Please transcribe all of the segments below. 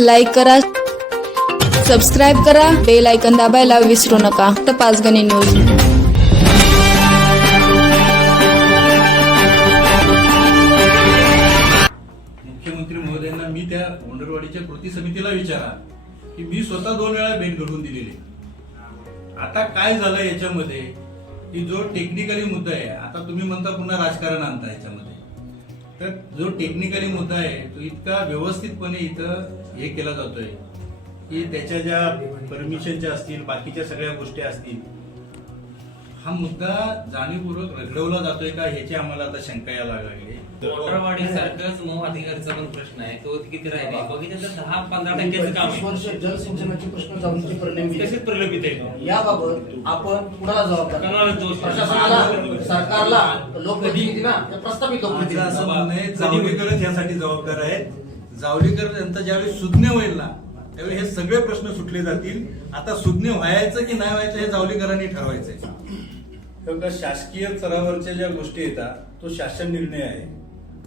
Like करा subscribe करा bell icon दाबायला विसरू नका. तर पाचगणी न्यूज मुख्यमंत्री महोदयांना मी त्या गोंडरवाडीच्या कृती समितीला विचारा की मी स्वतः दोन वेळा भेट घडवून दिलेली. आता काय झालं याच्यामध्ये? की जो टेक्निकली मुद्दा आहे आता तुम्ही म्हणता पुन्हा राजकारण आणता याच्यामध्ये. तर जो टेक्निकली मुद्दा आहे तो इतका व्यवस्थितपणे इथं हे केला जातोय की त्याच्या ज्या परमिशनच्या असतील बाकीच्या सगळ्या गोष्टी असतील हा मुद्दा जाणीवपूर्वक रखडवला जातोय का ह्याची आम्हाला आता शंका यायला लागली. मोटरवाडी सारखंच मऊ अधिकारीचा पण प्रश्न आहे. तो किती राहिले? बघितलं तर दहा पंधरा टक्क्याचं काम वर्ष जलसिंचनाचे प्रश्न जाऊनचे प्रलंबित कसे आहेत. प्रलंबित आहे याबाबत आपण कुणाला जबाबदार कोणाला दोष? प्रशासनाला सरकारला लोकप्रतिनिधी ना त्या प्रस्तावित माझं असं लोकप्रतिनिधी म्हणणं आहे जावलीकरच यासाठी जबाबदार आहेत. जावलीकर यांचा ज्यावेळी सुज्ञ होईल ना त्यावेळी हे सगळे प्रश्न सुटले जातील. आता सुज्ञ व्हायचं की नाही व्हायचं हे जावलीकरांनी ठरवायचंय. तेव्हा शासकीय स्तरावरच्या ज्या गोष्टी येतात तो शासन निर्णय आहे.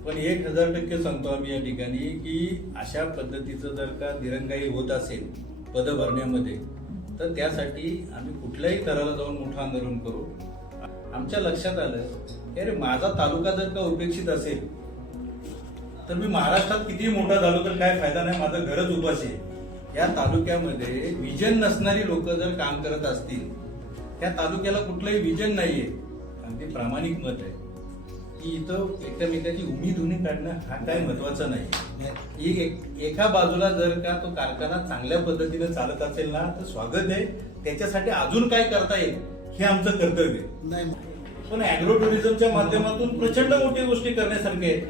पण एक हजार टक्के सांगतो आम्ही या ठिकाणी की अशा पद्धतीचं जर का दिरंगाई होत असेल पद भरण्यामध्ये तर त्यासाठी आम्ही कुठल्याही स्तराला जाऊन मोठं आंदोलन करू. आमच्या लक्षात आलं की अरे माझा तालुका जर का उपेक्षित असेल तर मी महाराष्ट्रात किती मोठा झालो तर काय फायदा नाही माझं घरच उपाशी आहे. या तालुक्यामध्ये विजन नसणारी लोक जर काम करत असतील त्या तालुक्याला कुठलंही विजन नाहीये. अगदी प्रामाणिक मत आहे. की इथं एकमेकाची उमेद उणी काढणं हा काय महत्त्वाचा नाही. ही एक- एका बाजूला जर का तो कारखाना चांगल्या पद्धतीने चालत असेल ना तर स्वागत आहे. त्याच्यासाठी अजून काय करता येईल हे आमचं कर्तव्य आहे. पण अॅग्रो टुरिझमच्या माध्यमातून प्रचंड मोठी गोष्टी करण्यासारख्या आहेत.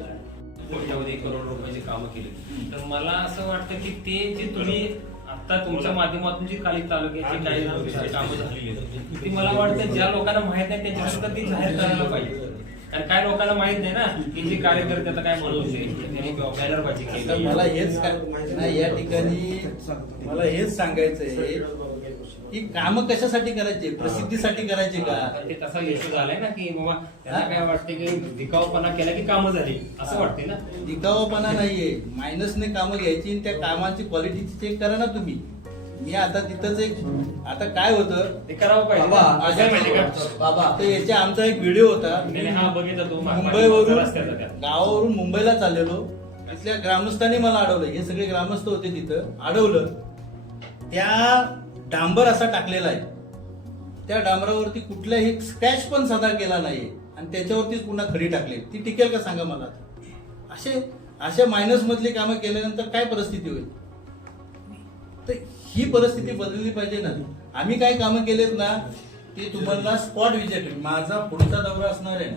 कोट्यावधी करोड रुपयाची कामं केली. तर मला असं वाटतं की ते जे तुम्ही आता तुमच्या माध्यमातून जी काही तालुक्याची काही कामं झालेली आहेत. ती मला वाटतं ज्या लोकांना माहीत नाही त्यांच्याकरता ती जाहीर करायला पाहिजे. कारण काय लोकांना माहीत नाही ना की जे कार्यकर्ते आता काय बॅनरबाजी तर केली. मला हेच या ठिकाणी मला हेच सांगायचंय की काम कशासाठी करायचे? प्रसिद्धीसाठी करायचे का? तर ते तसा इश्यू झालाय ना की बाबा त्यांना काय वाटते की दिखावपणा केला की कामं झाली? असं वाटते ना? दिखावापणा नाहीये. मायनसने कामं घ्यायची आणि त्या कामाची क्वालिटी चेक करा ना तुम्ही. मी आता तिथंच एक आता काय होतं? ते करावं पाहिजे बाबा, असं माहिती का बाबा तर याच्या आमचा एक व्हिडिओ होता. मी नाही, हा बघितला तो. मा- मुंबईवरून रस्त्याचा त्या. गावावरून मुंबईला चाललेलो. तिथल्या ग्रामस्थांनी मला अडवलं. हे सगळे ग्रामस्थ होते तिथं. अडवलं. त्या डांबर असा टाकलेला आहे. त्या डांबरावरती कुठलाही स्क्रॅच पण साधा केला नाही आणि त्याच्यावरतीच पुन्हा खडी टाकली. ती टिकेल का सांगा मला असे अशा मायनसमधली कामं केल्यानंतर काय परिस्थिती होईल? तर ही परिस्थिती बदलली पाहिजे ना. आम्ही काय कामं केलेत ना ते तुम्हाला स्पॉट विजिट माझा पुढचा दौरा असणार आहे ना.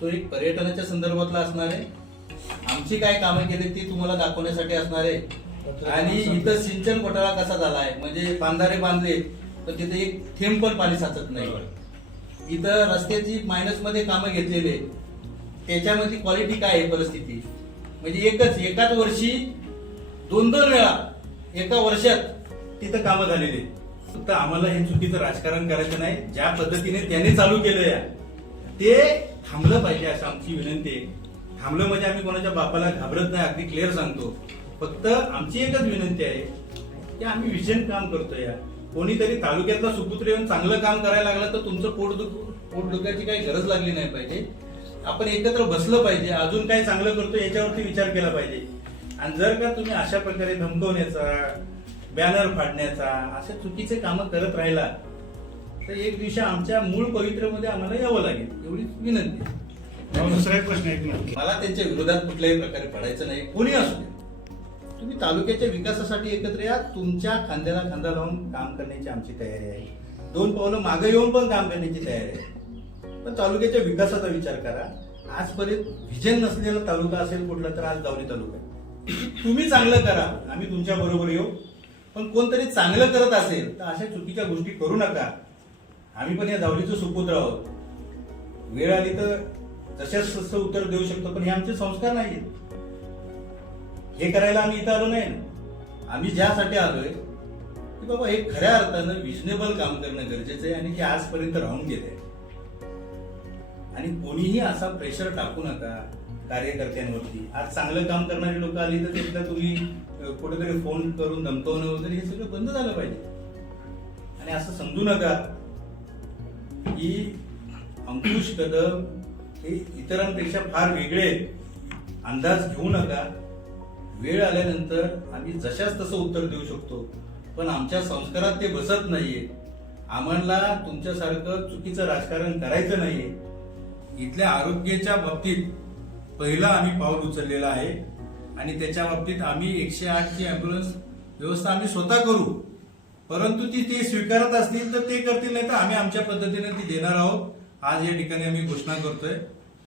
तो एक पर्यटनाच्या संदर्भातला असणार आहे. आमची काय कामं केली ती तुम्हाला दाखवण्यासाठी असणार आहे. आणि इथं सिंचन घोटाळा कसा झालाय? म्हणजे बांधारे बांधले तर तिथे एक थेंब पण पाणी साचत नाही. इथं रस्त्याची मायनसमध्ये कामं घेतलेली. त्याच्यामध्ये क्वालिटी काय आहे परिस्थिती? म्हणजे एकच एकाच वर्षी दोन दोन वेळा एका वर्षात तिथं कामं झालेली. फक्त आम्हाला हे चुकीचं राजकारण करायचं नाही. ज्या पद्धतीने त्यांनी चालू केलंय ते थांबलं पाहिजे असं आमची विनंती आहे. थांबलं म्हणजे आम्ही कोणाच्या बापाला घाबरत नाही अगदी क्लिअर सांगतो. फक्त आमची एकच विनंती आहे की आम्ही विजन काम करतोय या कोणीतरी तालुक्यातला सुपुत्र येऊन चांगलं काम करायला लागलं तर तुमचं पोट दुख पोट दुखायची काही गरज लागली नाही पाहिजे. आपण एकत्र बसलं पाहिजे अजून काय चांगलं करतो याच्यावरती विचार केला पाहिजे. आणि जर का तुम्ही अशा प्रकारे धमकवण्याचा बॅनर फाडण्याचा अशा चुकीचे कामं करत राहिला तर एक दिवशी आमच्या मूळ पवित्रमध्ये आम्हाला यावं लागेल एवढीच विनंती. दुसरा प्रश्न मला त्यांच्या विरोधात कुठल्याही प्रकारे पडायचं नाही कोणी असू दे. तुम्ही तालुक्याच्या विकासासाठी एकत्र या. तुमच्या खांद्याला खांदा लावून काम करण्याची आमची तयारी आहे. दोन पावलं मागे येऊन पण काम करण्याची तयारी आहे. पण तालुक्याच्या विकासाचा विचार करा. आजपर्यंत व्हिजन नसलेला तालुका असेल कुठला तर आज गावली तालुका आहे. तुम्ही चांगलं करा. आम्ही तुमच्या बरोबर येऊ. पण कोणतरी चांगलं करत असेल तर अशा चुकीच्या गोष्टी करू नका. आम्ही पण या धावलीचं सुपुत्र आहोत. वेळ आली तर जशाच तसं उत्तर देऊ शकतो पण हे आमचे संस्कार नाहीत हे करायला आम्ही इथं आलो नाही. ना आम्ही ज्यासाठी आलोय की बाबा हे खऱ्या अर्थानं रिजनेबल काम करणं गरजेचं आहे आणि हे आजपर्यंत राहून गेले आणि कोणीही असा प्रेशर टाकू नका कार्यकर्त्यांवरती. आज चांगलं काम करणारी लोक आली तर त्यांना तुम्ही कुठेतरी फोन करून दमतवणं वगैरे हे सगळं बंद झालं पाहिजे. आणि असं समजू नका की अंकुश कदम हे इतरांपेक्षा फार वेगळे आहेत. अंदाज घेऊ नका. वेळ आल्यानंतर आम्ही जशाच तसं उत्तर देऊ शकतो. पण आमच्या संस्कारात ते बसत नाहीये. आम्हाला तुमच्यासारखं चुकीचं राजकारण करायचं नाहीये. इथल्या आरोग्याच्या बाबतीत पहिला आम्ही पाऊल उचललेलं आहे आणि त्याच्या बाबतीत आम्ही एकशे आठची अँब्युलन्स व्यवस्था आम्ही स्वतः करू. परंतु ती ते स्वीकारत असतील तर ते करतील नाही तर आम्ही आमच्या पद्धतीने ती देणार आहोत. आज या ठिकाणी आम्ही घोषणा करतोय.